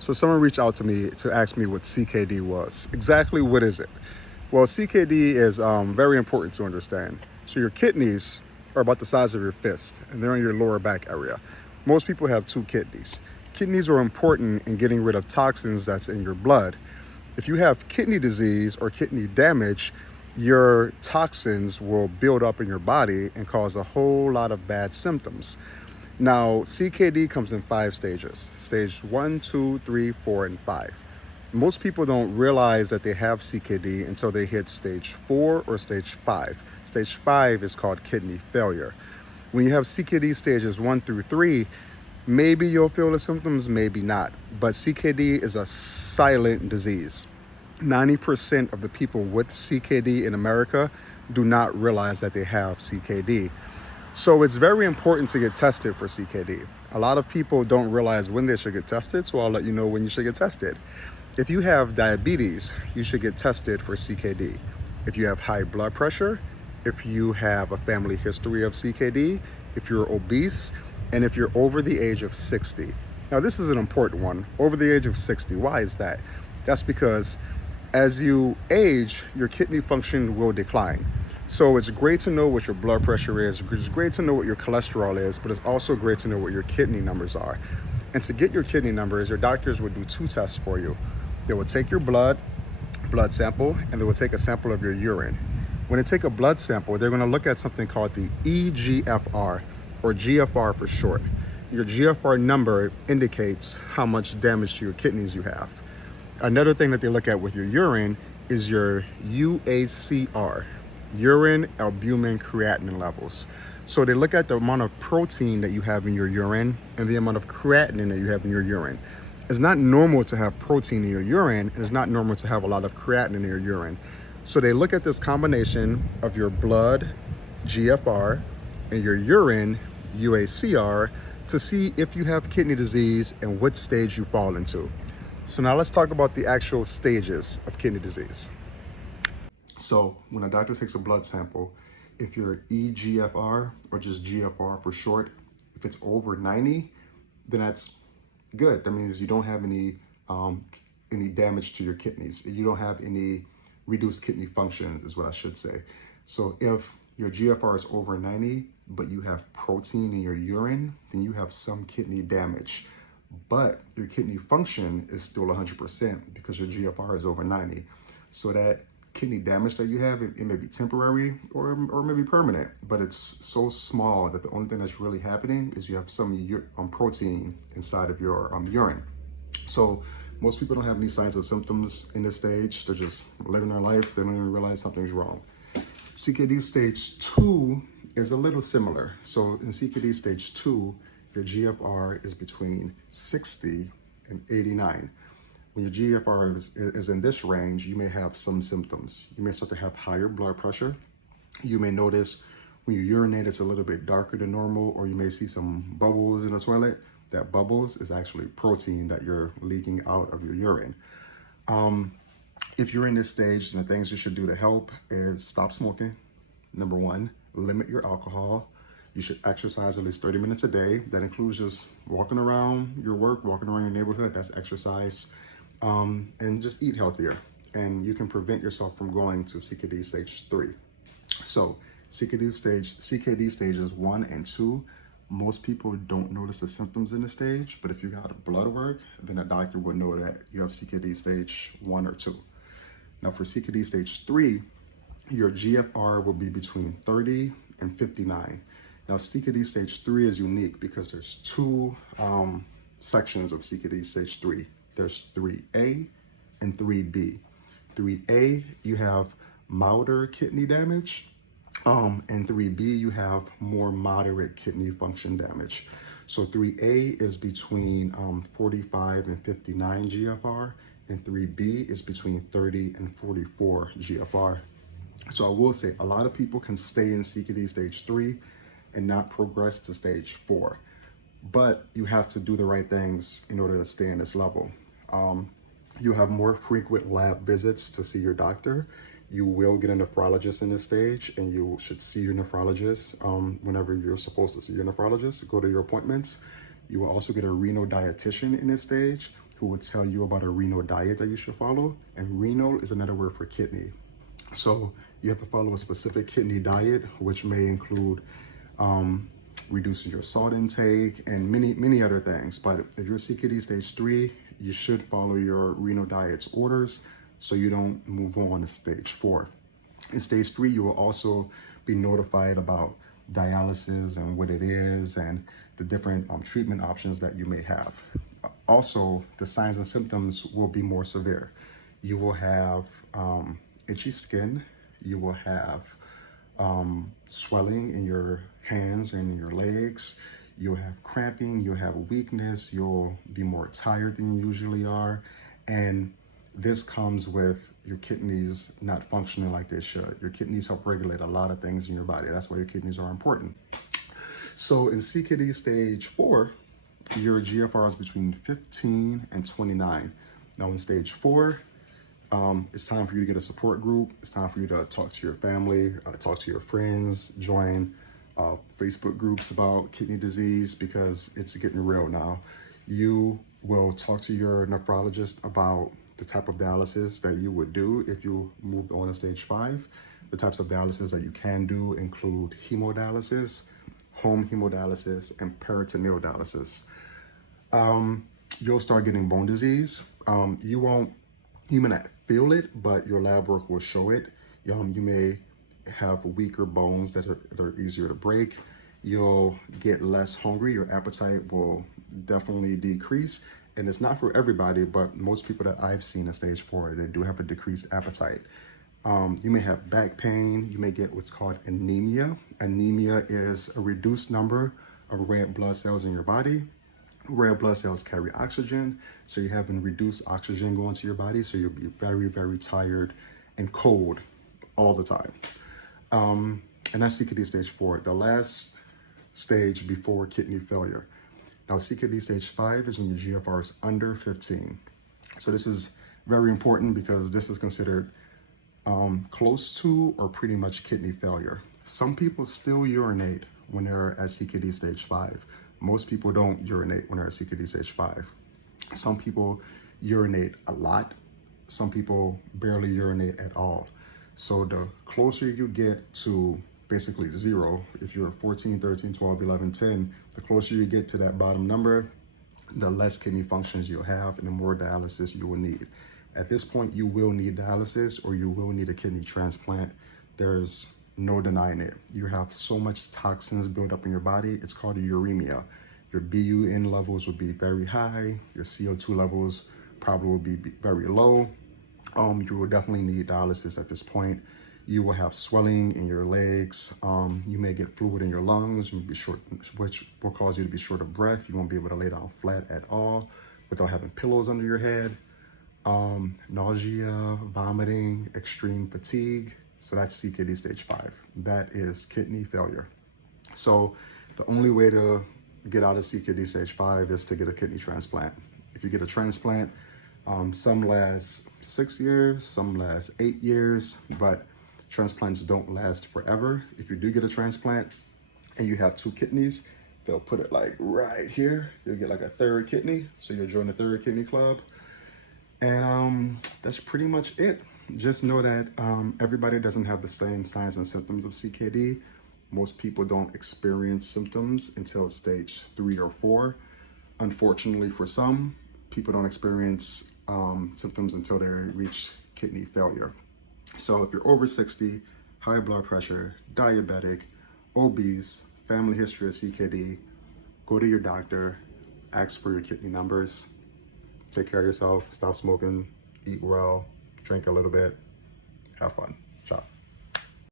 So someone reached out to me to ask me what CKD was. Exactly what is it? Well, CKD is very important to understand. So your kidneys are about the size of your fist, and they're in your lower back area. Most people have two kidneys. Kidneys are important in getting rid of toxins that's in your blood. If you have kidney disease or kidney damage, your toxins will build up in your body and cause a whole lot of bad symptoms. Now, CKD comes in 5 stages: stage 1, 2, 3, 4, and 5. Most people don't realize that they have CKD until they hit stage 4 or stage 5. Stage 5 is called kidney failure. When you have CKD stages 1 through 3, maybe you'll feel the symptoms, maybe not. But CKD is a silent disease. 90% of the people with CKD in America do not realize that they have CKD. So it's very important to get tested for CKD. A lot of people don't realize when they should get tested, so I'll let you know when you should get tested. If you have diabetes, you should get tested for CKD. If you have high blood pressure, if you have a family history of CKD, if you're obese, and if you're over the age of 60. Now, this is an important one, over the age of 60. Why is that? That's because as you age, your kidney function will decline. So it's great to know what your blood pressure is. It's great to know what your cholesterol is, but it's also great to know what your kidney numbers are. And to get your kidney numbers, your doctors would do 2 tests for you. They will take your blood sample, and they will take a sample of your urine. When they take a blood sample, they're going to look at something called the eGFR, or GFR for short. Your GFR number indicates how much damage to your kidneys you have. Another thing that they look at with your urine is your UACR, urine albumin creatinine levels. So they look at the amount of protein that you have in your urine and the amount of creatinine that you have in your urine. It's not normal to have protein in your urine, and it's not normal to have a lot of creatinine in your urine. So they look at this combination of your blood, GFR, and your urine, UACR, to see if you have kidney disease and what stage you fall into. So now let's talk about the actual stages of kidney disease. So when a doctor takes a blood sample, if your eGFR, or just GFR for short, if it's over 90, then that's good. That means you don't have any damage to your kidneys. You don't have any reduced kidney functions, is what I should say. So if your GFR is over 90, but you have protein in your urine, then you have some kidney damage. But your kidney function is still 100% because your GFR is over 90. So that kidney damage that you have, it may be temporary or maybe permanent, but it's so small that the only thing that's really happening is you have some protein inside of your urine. So most people don't have any signs or symptoms in this stage. They're just living their life. They don't even realize something's wrong. CKD stage 2 is a little similar. So in CKD stage 2, your GFR is between 60 and 89. When your GFR is in this range, you may have some symptoms. You may start to have higher blood pressure. You may notice when you urinate, it's a little bit darker than normal, or you may see some bubbles in the toilet. That bubbles is actually protein that you're leaking out of your urine. If you're in this stage, then the things you should do to help is stop smoking. Number 1, limit your alcohol. You should exercise at least 30 minutes a day. That includes just walking around your work, walking around your neighborhood. That's exercise. And just eat healthier. And you can prevent yourself from going to CKD stage 3. So CKD stages 1 and 2, most people don't notice the symptoms in the stage, but if you got blood work, then a doctor would know that you have CKD stage 1 or 2. Now for CKD stage 3, your GFR will be between 30 and 59. Now CKD stage 3 is unique because there's 2 sections of CKD stage 3. There's 3A and 3B. 3A, you have milder kidney damage, and 3B, you have more moderate kidney function damage. So 3A is between 45 and 59 GFR, and 3B is between 30 and 44 GFR. So I will say a lot of people can stay in CKD stage 3 and not progress to stage 4, but you have to do the right things in order to stay in this level. You have more frequent lab visits to see your doctor. You will get a nephrologist in this stage, and you should see your nephrologist whenever you're supposed to see your nephrologist. Go to your appointments. You will also get a renal dietitian in this stage, who would tell you about a renal diet that you should follow. And renal is another word for kidney. So you have to follow a specific kidney diet, which may include reducing your salt intake and many other things. But if you're CKD stage 3, you should follow your renal diet's orders so you don't move on to stage 4. In stage 3, you will also be notified about dialysis and what it is and the different treatment options that you may have. Also, the signs and symptoms will be more severe. You will have itchy skin. You will have swelling in your hands and in your legs. You'll have cramping. You'll have weakness. You'll be more tired than you usually are. And this comes with your kidneys not functioning like they should. Your kidneys help regulate a lot of things in your body. That's why your kidneys are important. So in CKD stage 4, your GFR is between 15 and 29. Now in stage 4, it's time for you to get a support group. It's time for you to talk to your family, talk to your friends, join Facebook groups about kidney disease, because it's getting real now. You will talk to your nephrologist about the type of dialysis that you would do if you moved on to stage 5. The types of dialysis that you can do include hemodialysis, home hemodialysis, and peritoneal dialysis. You'll start getting bone disease. You may not feel it, but your lab work will show it. You may have weaker bones that are easier to break. You'll get less hungry. Your appetite will definitely decrease. And it's not for everybody, but most people that I've seen in stage 4, they do have a decreased appetite. You may have back pain. You may get what's called anemia. Anemia is a reduced number of red blood cells in your body. Red blood cells carry oxygen, so you're having reduced oxygen going to your body, so you'll be very, very tired and cold all the time. And that's CKD stage 4, the last stage before kidney failure. Now, CKD stage 5 is when your GFR is under 15. So this is very important because this is considered close to or pretty much kidney failure. Some people still urinate when they're at CKD stage 5. Most people don't urinate when they're at CKD stage 5. Some people urinate a lot. Some people barely urinate at all. So the closer you get to basically 0, if you're 14, 13, 12, 11, 10, the closer you get to that bottom number, the less kidney functions you'll have and the more dialysis you will need. At this point, you will need dialysis or you will need a kidney transplant. There's no denying it. You have so much toxins built up in your body. It's called a uremia. Your BUN levels will be very high. Your CO2 levels probably will be very low. You will definitely need dialysis at this point. You will have swelling in your legs. You may get fluid in your lungs. You'll be short, which will cause you to be short of breath. You won't be able to lay down flat at all without having pillows under your head. Nausea, vomiting, extreme fatigue. So that's CKD stage 5. That is kidney failure. So the only way to get out of CKD stage 5 is to get a kidney transplant. If you get a transplant, some last 6 years, some last 8 years, but transplants don't last forever. If you do get a transplant and you have 2 kidneys, they'll put it like right here. You'll get like a 3rd kidney. So you'll join the 3rd kidney club. And that's pretty much it. Just know that everybody doesn't have the same signs and symptoms of CKD. Most people don't experience symptoms until stage 3 or 4. Unfortunately for some, people don't experience symptoms until they reach kidney failure. So if you're over 60, high blood pressure, diabetic, obese, family history of CKD, go to your doctor, ask for your kidney numbers, take care of yourself, stop smoking, eat well, drink a little bit, have fun. Ciao.